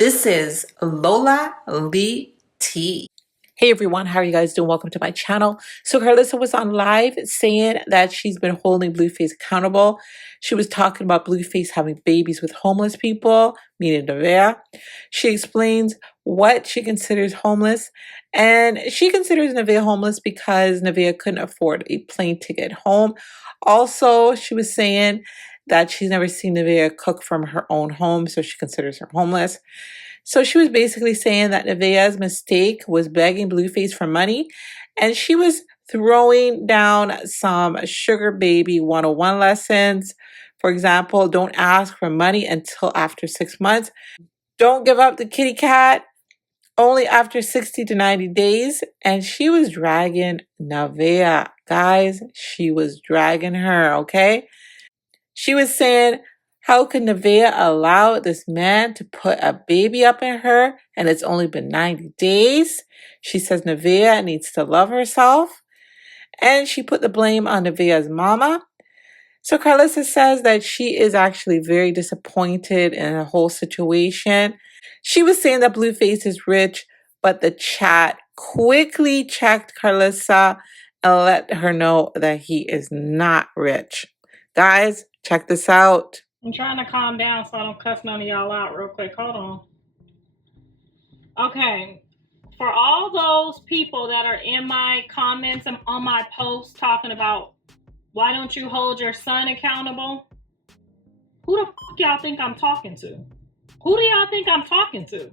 This is Lola Lee Tea. Hey everyone, how are you guys doing? Welcome to my channel. So Karlissa was on live saying that she's been holding Blueface accountable. She was talking about Blueface having babies with homeless people, meaning Neveah. She explains what she considers homeless, and she considers Neveah homeless because Neveah couldn't afford a plane ticket home. Also, she was saying that she's never seen Neveah cook from her own home, so she considers her homeless. So she was basically saying that Neveah's mistake was begging Blueface for money, and she was throwing down some sugar baby 101 lessons. For example, don't ask for money until after 6 months. Don't give up the kitty cat only after 60 to 90 days. And she was dragging Neveah. Guys, she was dragging her, okay? She was saying, how could Neveah allow this man to put a baby up in her and it's only been 90 days? She says Neveah needs to love herself. And she put the blame on Neveah's mama. So Karlissa says that she is actually very disappointed in the whole situation. She was saying that Blueface is rich, but the chat quickly checked Karlissa and let her know that he is not rich. Guys, check this out. I'm trying to calm down so I don't cuss none of y'all out real quick. Hold on. Okay. For all those people that are in my comments and on my posts talking about why don't you hold your son accountable? Who the fuck y'all think I'm talking to? Who do y'all think I'm talking to?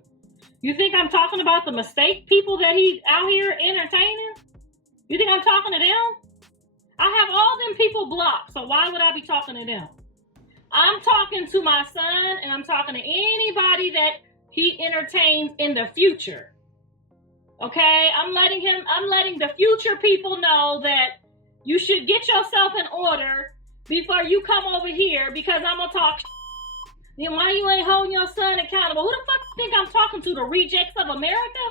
You think I'm talking about the mistake people that he out here entertaining? You think I'm talking to them? I have all them people blocked, so why would I be talking to them? I'm talking to my son, and I'm talking to anybody that he entertains in the future. Okay? I'm letting the future people know that you should get yourself in order before you come over here, because I'm gonna talk then why you ain't holding your son accountable? Who the fuck you think I'm talking to? The rejects of America?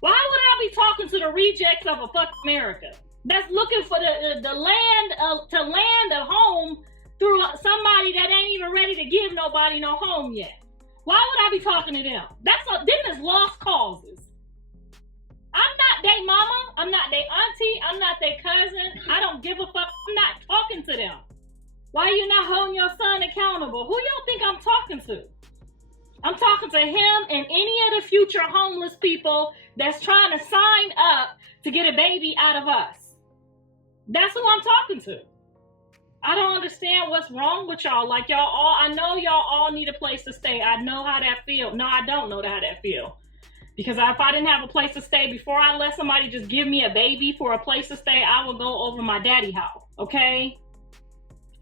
Why would I be talking to the rejects of a fuck America that's looking for the land to land a home through somebody that ain't even ready to give nobody no home yet? Why would I be talking to them? Them is lost causes. I'm not their mama. I'm not their auntie. I'm not their cousin. I don't give a fuck. I'm not talking to them. Why are you not holding your son accountable? Who y'all think I'm talking to? I'm talking to him and any of the future homeless people that's trying to sign up to get a baby out of us. That's who I'm talking to. I don't understand what's wrong with y'all. Like y'all all, I know y'all all need a place to stay. I know how that feels. No, I don't know how that feels. Because if I didn't have a place to stay, before I let somebody just give me a baby for a place to stay, I would go over my daddy house, okay?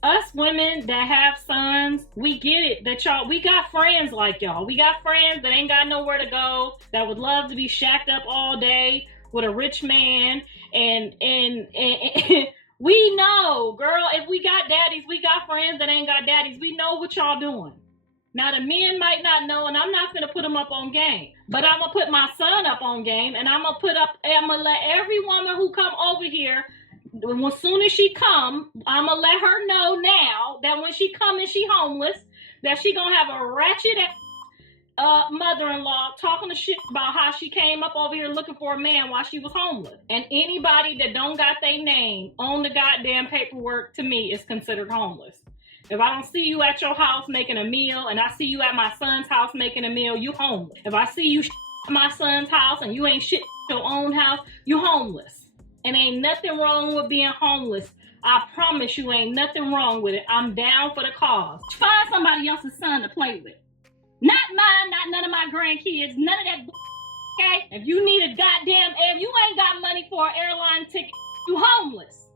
Us women that have sons, we get it. That y'all, we got friends like y'all. We got friends that ain't got nowhere to go, that would love to be shacked up all day with a rich man. And we know, girl, if we got daddies, we got friends that ain't got daddies. We know what y'all doing. Now, the men might not know, and I'm not going to put them up on game. But I'm going to put my son up on game, and I'm going to let every woman who come over here, as soon as she come, I'm going to let her know now that when she come and she homeless, that she going to have a ratchet mother-in-law talking to shit about how she came up over here looking for a man while she was homeless. And anybody that don't got their name on the goddamn paperwork, to me, is considered homeless. If I don't see you at your house making a meal and I see you at my son's house making a meal, you homeless. If I see you at my son's house and you ain't shit at your own house, you homeless. And ain't nothing wrong with being homeless. I promise you ain't nothing wrong with it. I'm down for the cause. Find somebody else's son to play with. Not mine, not none of my grandkids, none of that okay? If you need a goddamn, if you ain't got money for an airline ticket, you homeless.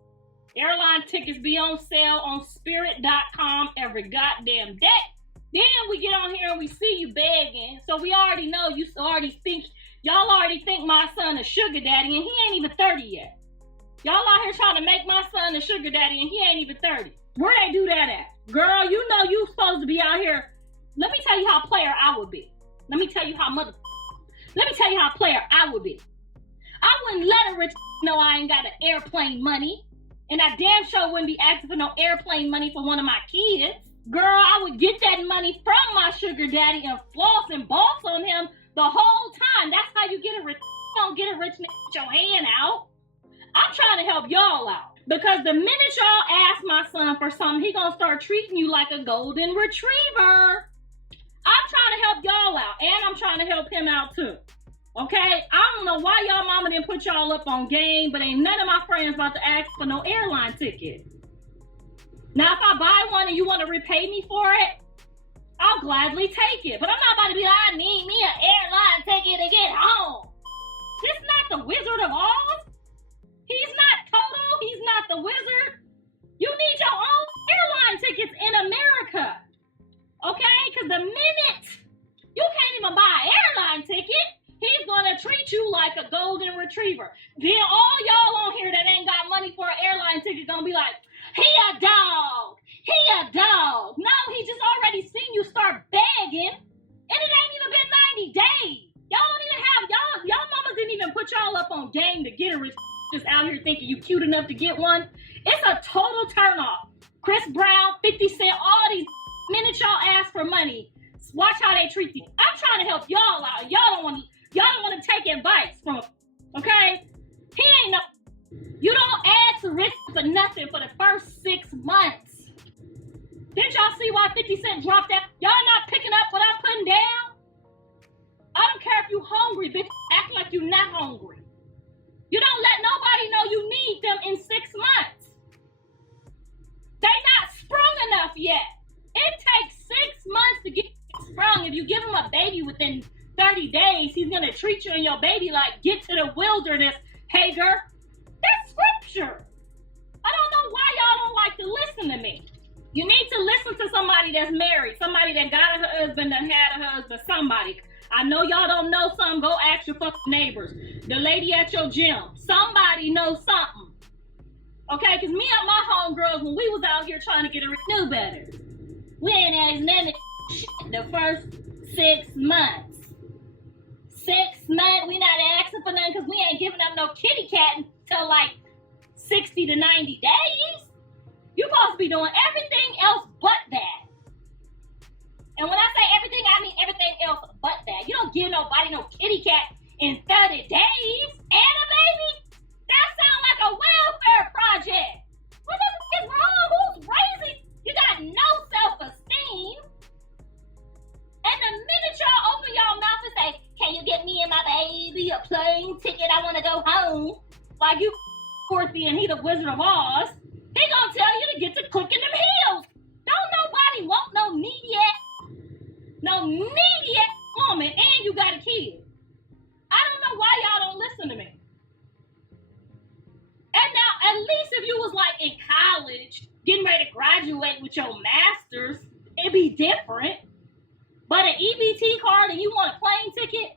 Airline tickets be on sale on spirit.com every goddamn day. Then we get on here and we see you begging. So we already know y'all already think my son a sugar daddy and he ain't even 30 yet. Y'all out here trying to make my son a sugar daddy and he ain't even 30. Where they do that at? Girl, you know you supposed to be out here. Let me tell you how player I would be. Let me tell you how player I would be. I wouldn't let a rich know I ain't got an airplane money. And I damn sure wouldn't be asking for no airplane money for one of my kids. Girl, I would get that money from my sugar daddy and floss and boss on him the whole time. That's how you get a rich. You don't get a rich nigga with your hand out. I'm trying to help y'all out. Because the minute y'all ask my son for something, he gonna start treating you like a golden retriever. I'm trying to help y'all out, and I'm trying to help him out too. Okay? I don't know why y'all mama didn't put y'all up on game, but ain't none of my friends about to ask for no airline ticket. Now, if I buy one and you want to repay me for it, I'll gladly take it. But I'm not about to be like, I need me an airline ticket to get home. This not the Wizard of Oz. He's not Toto. He's not the wizard. You need your own airline tickets in America. Okay? Because the minute you can't even buy an airline ticket, he's going to treat you like a golden retriever. Then all y'all on here that ain't got money for an airline ticket gonna be like, he a dog. He a dog. No, he just already seen you start begging, and it ain't even been 90 days. Y'all don't even have, y'all mamas didn't even put y'all up on game to get a rich just out here thinking you cute enough to get one. It's a total turnoff. Chris Brown, 50 Cent, all these minute y'all ask for money, watch how they treat you. I'm trying to help y'all out. Y'all don't want to take advice from, okay? He ain't no. You don't add to rich for nothing for the first 6 months. Didn't y'all see why 50 Cent dropped that? Y'all not picking up what I'm putting down? I don't care if you hungry, bitch. Act like you not hungry. You don't let nobody know you need them in 6 months. They not sprung enough yet. It takes 6 months to get sprung. If you give him a baby within 30 days, he's gonna treat you and your baby like, get to the wilderness, Hager. That's scripture. I don't know why y'all don't like to listen to me. You need to listen to somebody that's married, somebody that got a husband, that had a husband, somebody. I know y'all don't know something. Go ask your fucking neighbors. The lady at your gym. Somebody knows something. Okay? Because me and my homegirls, when we was out here trying to get a knew better. We ain't asked none of shit the first 6 months. 6 months, we not asking for nothing because we ain't giving up no kitty cat until like 60 to 90 days. You supposed to be doing everything else but that. And when I say everything, I mean everything else but that. You don't give nobody no kitty cat in 30 days and a baby. That sounds like a welfare project. What the f is wrong? Who's raising? You got no self-esteem. And the minute y'all open y'all mouth and say, can you get me and my baby a plane ticket? I want to go home. Like you Dorothy and he the Wizard of Oz. He gonna tell you to get to clicking them heels. Don't nobody want no needy woman, and you got a kid. I don't know why y'all don't listen to me. And now, at least if you was like in college, getting ready to graduate with your master's, it'd be different. But an EBT card and you want a plane ticket,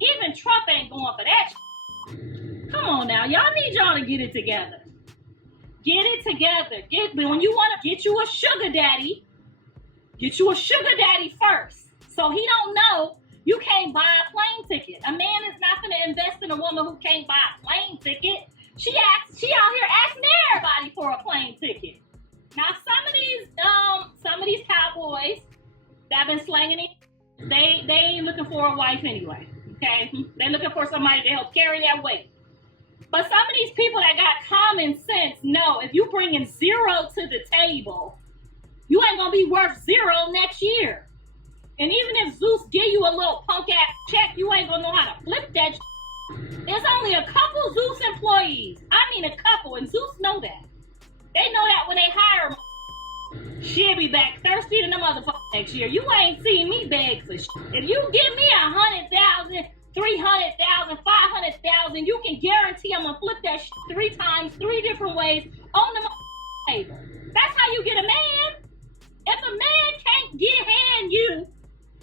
even Trump ain't going for that shit. Come on now, y'all need y'all to get it together. Get it together. When you want to get you a sugar daddy, get you a sugar daddy first. So he don't know you can't buy a plane ticket. A man is not going to invest in a woman who can't buy a plane ticket. She out here asking everybody for a plane ticket. Now some of these cowboys that been slanging it, they ain't looking for a wife anyway. Okay, they're looking for somebody to help carry that weight. But some of these people that got common sense know if you bringing zero to the table, you ain't gonna be worth zero next year. And even if Zeus give you a little punk ass check, you ain't gonna know how to flip that. There's only a couple Zeus employees. I mean a couple, and Zeus know that. They know that when they hire them, she'll be back thirsty than the motherfucker next year. You ain't seen me beg for shit. If you give me 100,000, 300,000, 500,000, you can guarantee I'm gonna flip that shit 3 times, 3 different ways on the table. That's how you get a man. If a man can't hand you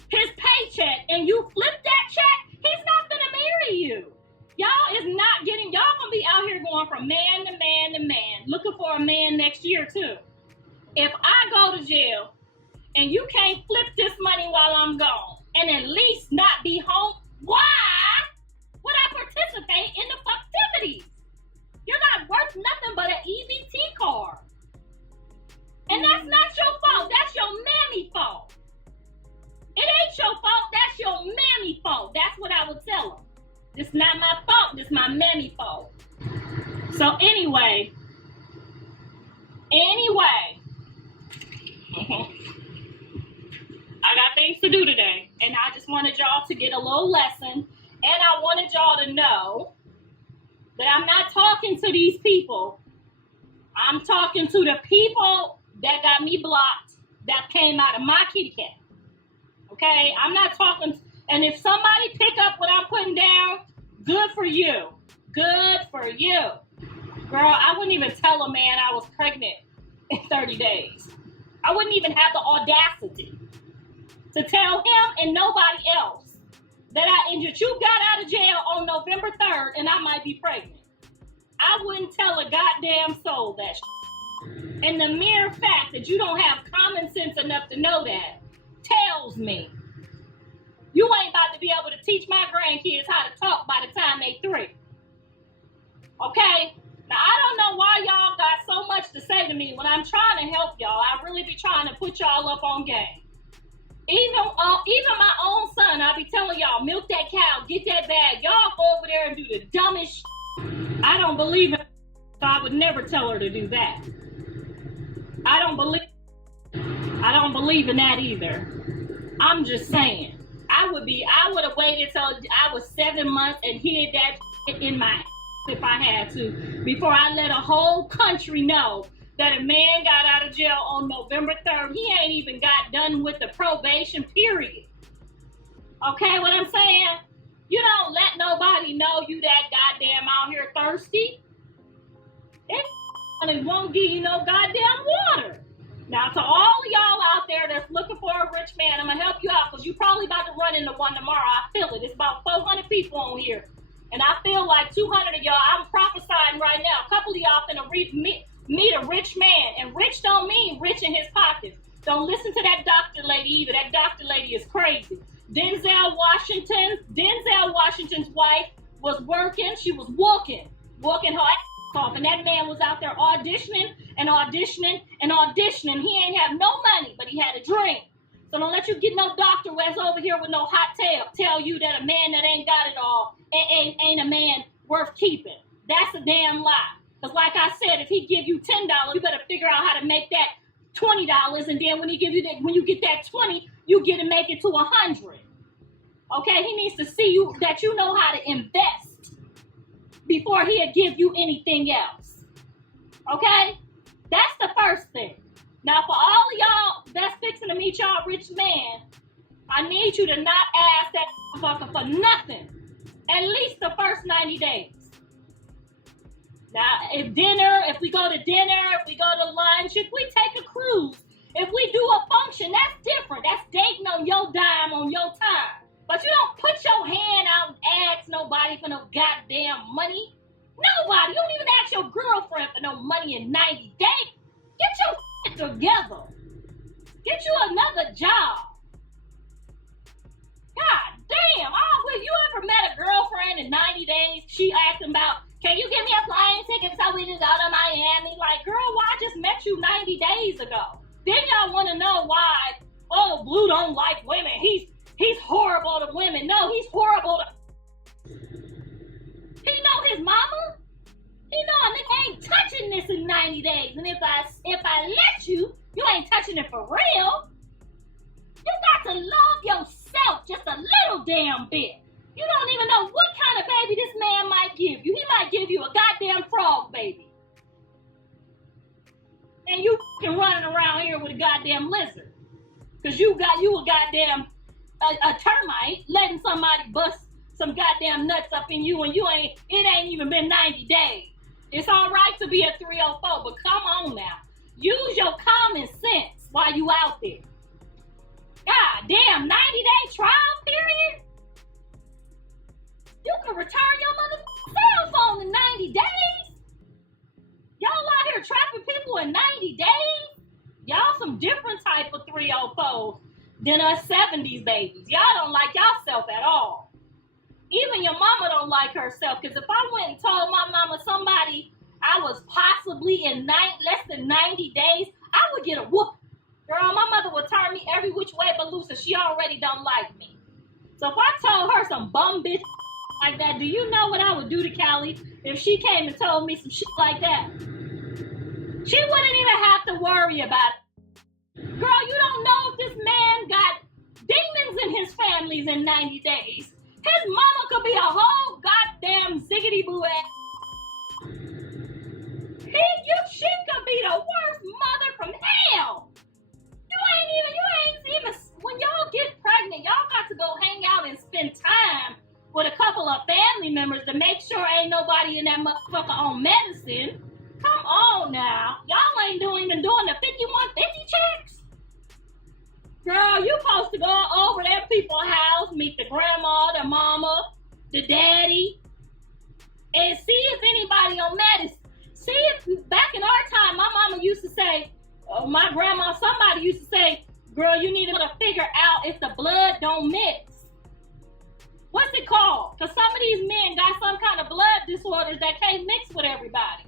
his paycheck and you flip that check, he's not gonna marry you. Y'all gonna be out here going from man to man to man, looking for a man next year too. If I go to jail and you can't flip this money while I'm gone and at least not be home, why would I participate in the festivities? You're not worth nothing but an EBT card. And that's not your fault. That's your mammy fault. It ain't your fault. That's your mammy fault. That's what I would tell him. It's not my fault. It's my mammy fault. So anyway, I got things to do today, and I just wanted y'all to get a little lesson, and I wanted y'all to know that I'm not talking to these people. I'm talking to the people that got me blocked, that came out of my kitty cat. Okay? I'm not talking, and if somebody pick up what I'm putting down, good for you. Good for you. Girl, I wouldn't even tell a man I was pregnant in 30 days. I wouldn't even have the audacity to tell him and nobody else that you got out of jail on November 3rd and I might be pregnant. I wouldn't tell a goddamn soul that shit. And the mere fact that you don't have common sense enough to know that tells me you ain't about to be able to teach my grandkids how to talk by the time they 3. Okay? Now, I don't know why y'all got so much to say to me when I'm trying to help y'all. I really be trying to put y'all up on game. Even my own son, I be telling y'all, milk that cow, get that bag. Y'all go over there and do the dumbest shit. I don't believe it, so I would never tell her to do that. I don't believe in that either. I'm just saying. I would have waited till I was 7 months and hid that shit in my ass if I had to, before I let a whole country know that a man got out of jail on November 3rd. He ain't even got done with the probation period. Okay, what I'm saying? You don't let nobody know you that goddamn out here thirsty. It won't give you no goddamn water. Now, to all of y'all out there that's looking for a rich man, I'm going to help you out because you probably about to run into one tomorrow. I feel it. It's about 400 people on here. And I feel like 200 of y'all, I'm prophesying right now. A couple of y'all finna meet a rich man. And rich don't mean rich in his pockets. Don't listen to that doctor lady either. That doctor lady is crazy. Denzel Washington's wife was working. She was walking her ass off. And that man was out there auditioning and auditioning and auditioning. He ain't have no money, but he had a dream. So don't let you get no doctor that's over here with no hot tail tell you that a man that ain't got it all ain't a man worth keeping. That's a damn lie. Because like I said, if he give you $10, you better figure out how to make that $20. And then when you get that 20, you get to make it to 100. Okay, he needs to see you that you know how to invest before he'll give you anything else. Okay, that's the first thing. Now, for all of y'all that's fixing to meet y'all rich man, I need you to not ask that motherfucker for nothing. At least the first 90 days. Now, if we go to dinner, if we go to lunch, if we take a cruise, if we do a function, that's different. That's dating on your dime, on your time. But you don't put your hand out and ask nobody for no goddamn money. Nobody. You don't even ask your girlfriend for no money in 90 days. Get your shit together. Get you another job. God damn. Will you ever met a girlfriend in 90 days? She asking about, can you give me a plane ticket so we can go to Miami? Like, girl, why I just met you 90 days ago? Then y'all want to know why, oh, Blue don't like women. He's horrible to women. No, he's horrible to... He know his mama. He know a nigga ain't touching this in 90 days. And if I let you, you ain't touching it for real. You got to love yourself just a little damn bit. You don't even know what kind of baby this man might give you. He might give you a goddamn frog baby. And you fucking running around here with a goddamn lizard. Because you a goddamn a termite letting somebody bust some goddamn nuts up in you and it ain't even been 90 days. It's all right to be a 304, but come on now. Use your common sense while you out there. God damn, 90-day trial period? You can return your mother cell phone in 90 days? Y'all out here trapping people in 90 days? Y'all some different type of 304s than us 70s babies. Y'all don't like yourself at all. Even your mama don't like herself, because if I went and told my mama somebody I was possibly in less than 90 days, I would get a whoop. Girl, my mother would turn me every which way but loose, and she already don't like me. So if I told her some bum bitch like that, do you know what I would do to Callie if she came and told me some shit like that? She wouldn't even have to worry about it. Girl, you don't know if this man got demons in his families in 90 days. His mama could be a whole goddamn ziggity boo ass. She could be the worst mother from hell. You ain't even, when y'all get pregnant, y'all got to go hang out and spend time with a couple of family members to make sure ain't nobody in that motherfucker on medicine. Come on now. Y'all ain't even doing the 5150 checks. Girl, you supposed to go over that people's house, meet the grandma, the mama, the daddy, and see if anybody on medicine. See if, back in our time, my mama used to say, my grandma, somebody used to say, girl, you need to figure out if the blood don't mix. What's it called? Because some of these men got some kind of blood disorders that can't mix with everybody.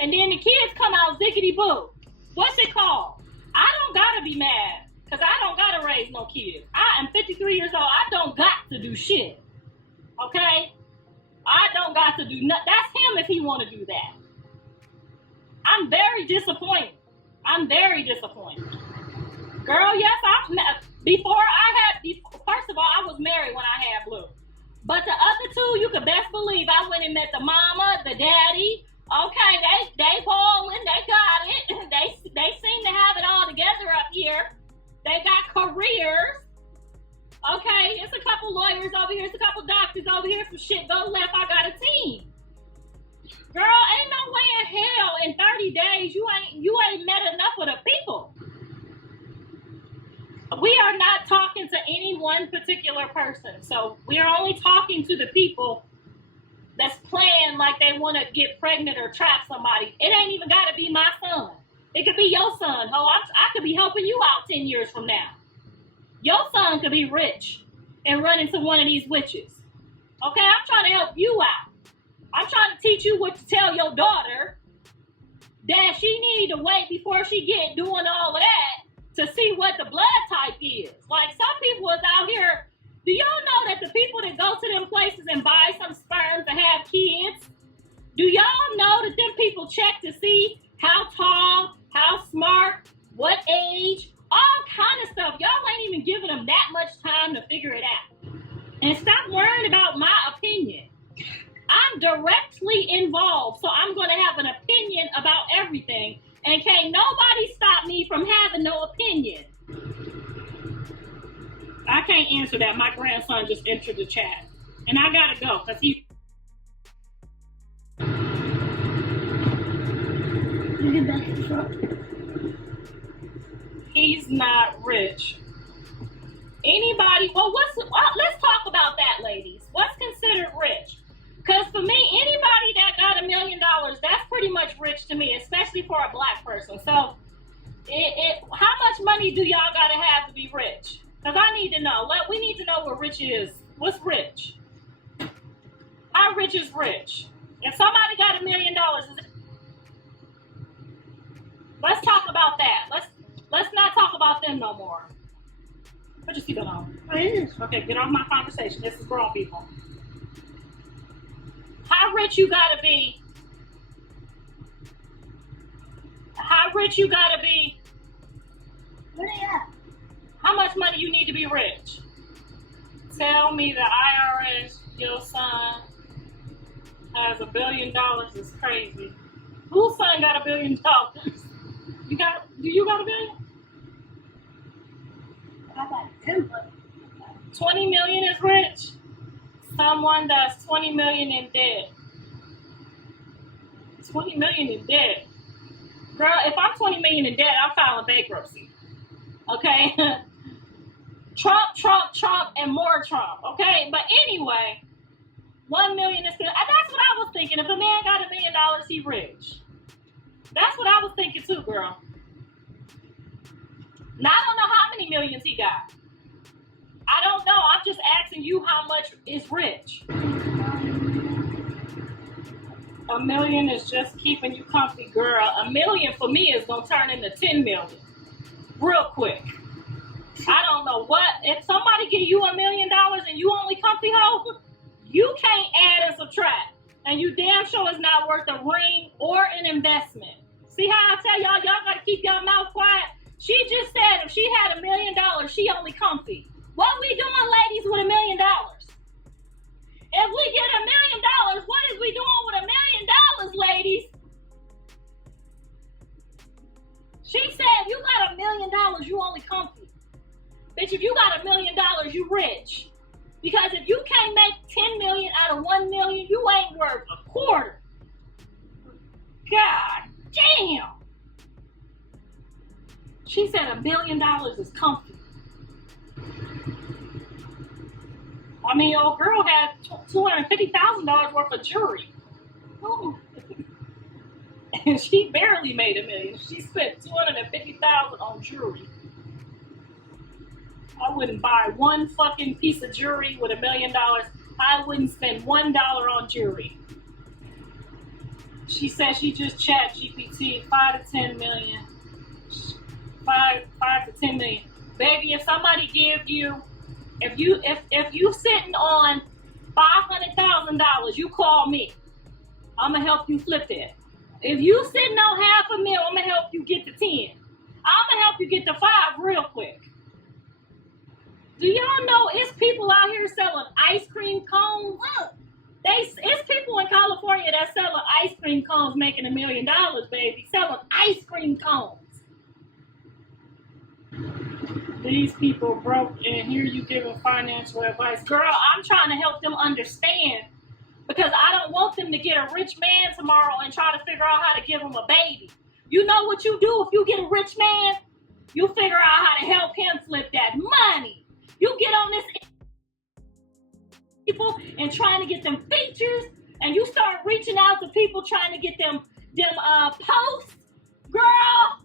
And then the kids come out ziggity boo. What's it called? I don't gotta be mad, because I don't gotta raise no kids. I am 53 years old. I don't got to do shit. Okay? I don't got to do nothing. That's him if he want to do that. I'm very disappointed. I'm very disappointed. Girl, yes, first of all, I was married when I had Blue. But the other two, you could best believe I went and met the mama, the daddy. Okay, they ballin', they got it. They seem to have it all together up here. They got careers. Okay, it's a couple lawyers over here, it's a couple doctors over here. Some shit go left, I got a team. Girl, ain't no way in hell in 30 days you ain't met enough of the people. We are not talking to any one particular person. So we're only talking to the people that's playing like they want to get pregnant or trap somebody. It ain't even got to be my son. It could be your son. I could be helping you out 10 years from now. Your son could be rich and run into one of these witches. Okay, I'm trying to help you out. I'm trying to teach you what to tell your daughter that she need to wait before she get doing all of that to see what the blood type is. Like, some people is out here. Do y'all know that the people that go to them places and buy some sperm to have kids, do y'all know that them people check to see how tall, how smart, what age, all kind of stuff? Y'all ain't even giving them that much time to figure it out. And stop worrying about my opinion. I'm directly involved, so I'm going to have an opinion about everything. And can't nobody stop me from having no opinion. I can't answer that. My grandson just entered the chat. And I got to go because he... You get back in the truck. He's not rich. Anybody... Well, let's talk about that, ladies. What's considered rich? Because for me, anybody that got $1 million, that's pretty much rich to me, especially for a black person. So, how much money do y'all got to have to be rich? Because I need to know. We need to know what rich is. What's rich? How rich is rich? If somebody got $1 million, let's talk about that. Let's not talk about them no more. Put your seatbelt on. Okay, get off my conversation. This is grown people. How rich you gotta be? How rich you gotta be? Where they at? How much money you need to be rich? Tell me the IRS, your son has $1 billion is crazy. Whose son got $1 billion? Do you got $1 billion? I got 10, but 20 million is rich. Someone that's 20 million in debt. 20 million in debt. Girl, if I'm 20 million in debt, I'm filing bankruptcy. Okay? Trump, and more Trump. Okay? But anyway, 1 million is good. That's what I was thinking. If a man got $1 million, he rich. That's what I was thinking too, girl. Now, I don't know how many millions he got. I don't know. I'm just asking you how much is rich. A million is just keeping you comfy, girl. A million for me is gonna turn into 10 million real quick. I don't know what. If somebody give you $1 million and you only comfy hoe, you can't add and subtract. And you damn sure is not worth a ring or an investment. See how I tell y'all gotta keep y'all mouth quiet? She just said if she had $1 million, she only comfy. What we doing, ladies, with $1 million? If we get $1 million, what is we doing with $1 million, ladies? She said if you got $1 million, you only comfy. Bitch, if you got $1 million, you rich. Because if you can't make 10 million out of 1 million, you ain't worth a quarter. God damn. She said $1 million is comfy. I mean, old girl had $250,000 worth of jewelry. Ooh. And she barely made $1 million. She spent $250,000 on jewelry. I wouldn't buy one fucking piece of jewelry with $1 million. I wouldn't spend $1 on jewelry. She said she just chat GPT 5 to 10 million. 5 to 10 million. Baby, if somebody give you, if you sitting on $500,000, you call me. I'ma help you flip that. If you sitting on $500,000, I'ma help you get to 10. I'ma help you get to 5 real quick. Do y'all know it's people out here selling ice cream cones? It's people in California that selling ice cream cones making $1 million, baby. Selling ice cream cones. These people broke, and here you giving financial advice. Girl, I'm trying to help them understand because I don't want them to get a rich man tomorrow and try to figure out how to give him a baby. You know what you do if you get a rich man? You figure out how to help him flip that money. You get on this people and trying to get them features, and you start reaching out to people trying to get them posts. Girl,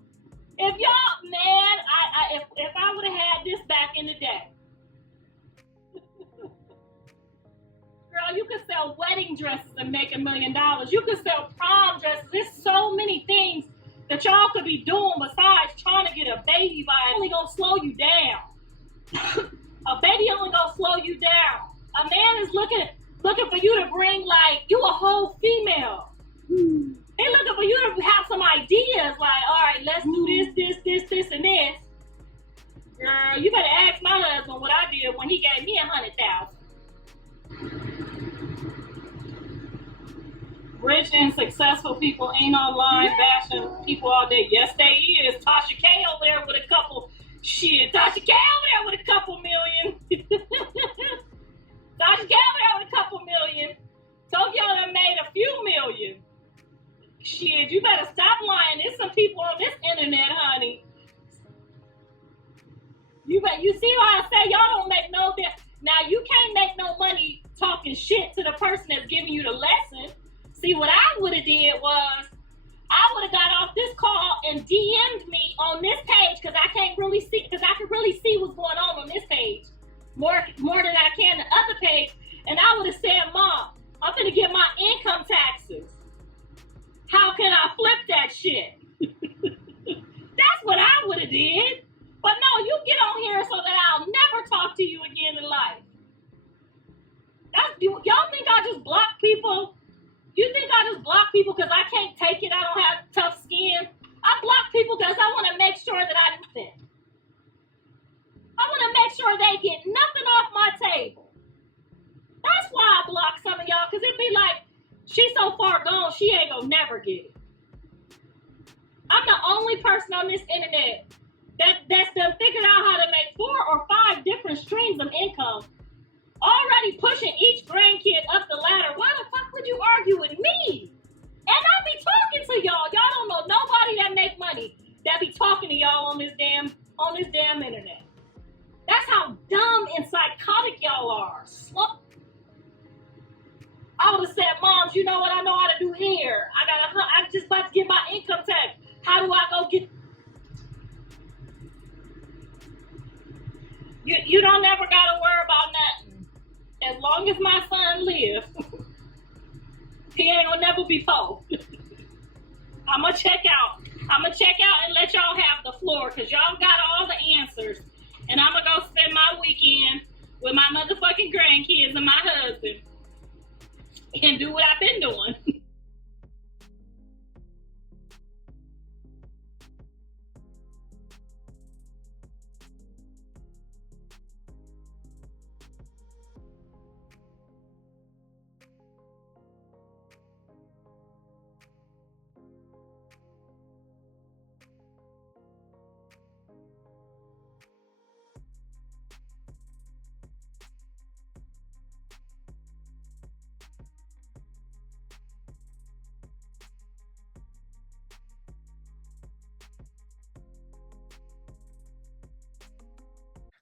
if y'all, man, if I would have had this back in the day. Girl, you could sell wedding dresses and make $1 million. You could sell prom dresses. There's so many things that y'all could be doing besides trying to get a baby by only gonna slow you down. A baby only gonna slow you down. A man is looking for you to bring, like, you a whole female. They looking for you to have some ideas, like, all right, let's do this, and this. Girl, you better ask my husband what I did when he gave me $100,000. Rich and successful people ain't online bashing people all day. Yes, they is. Tasha K over there with a couple. Shit, Tasha K over there with a couple million. Tasha K over there with a couple million. Tokyo done made a few million. Shit, you better stop lying. There's some people on this internet, honey. You see why I say y'all don't make no difference. Now, you can't make no money talking shit to the person that's giving you the lesson. See, what I would have did was, I would have got off this call and DM'd me on this page because I can't really see, because I can really see what's going on this page more than I can the other page. And I would have said, Mom, I'm gonna get my income taxes. How can I flip that shit? That's what I would have did. But no, you get on here so that I'll never talk to you again in life. Y'all think I just block people? You think I just block people because I can't take it? I don't have tough skin. I block people because I want to make sure that I listen. I want to make sure they get nothing off my table. That's why I block some of y'all, because it'd be like, she's so far gone, she ain't gonna never get it. I'm the only person on this internet that's done figured out how to make 4 or 5 different streams of income, already pushing each grandkid up the ladder. Why the fuck would you argue with me? And I be talking to y'all. Y'all don't know nobody that make money that be talking to y'all on this damn internet. That's how dumb and psychotic y'all are. I would have said, Moms, you know what? I know how to do hair. I'm just about to get my income tax. How do I go get? You don't ever gotta worry about nothing. As long as my son lives, He ain't gonna never be poor. I'm gonna check out. I'm gonna check out and let y'all have the floor because y'all got all the answers. And I'm gonna go spend my weekend with my motherfucking grandkids and my husband and do what I've been doing.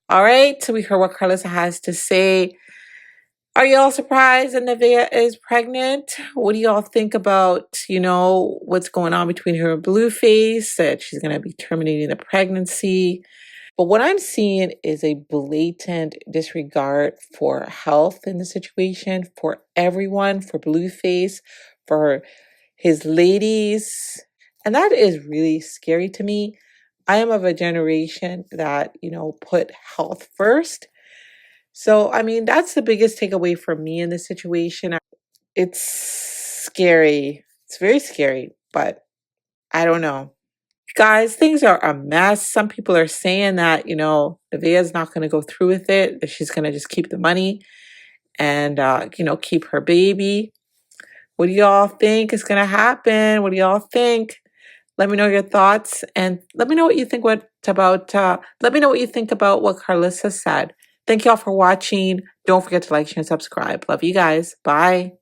All right, so we heard what Karlissa has to say. Are y'all surprised that Neveah is pregnant? What do y'all think about, what's going on between her and Blueface, that she's going to be terminating the pregnancy? But what I'm seeing is a blatant disregard for health in the situation, for everyone, for Blueface, for his ladies. And that is really scary to me. I am of a generation that, put health first. So, I mean, that's the biggest takeaway for me in this situation. It's scary. It's very scary, but I don't know. Guys, things are a mess. Some people are saying that, Neveah's not going to go through with it, that she's going to just keep the money and, keep her baby. What do y'all think is going to happen? What do y'all think? Let me know your thoughts and let me know what you think let me know what you think about what Karlissa said. Thank y'all for watching. Don't forget to like, share, and subscribe. Love you guys. Bye.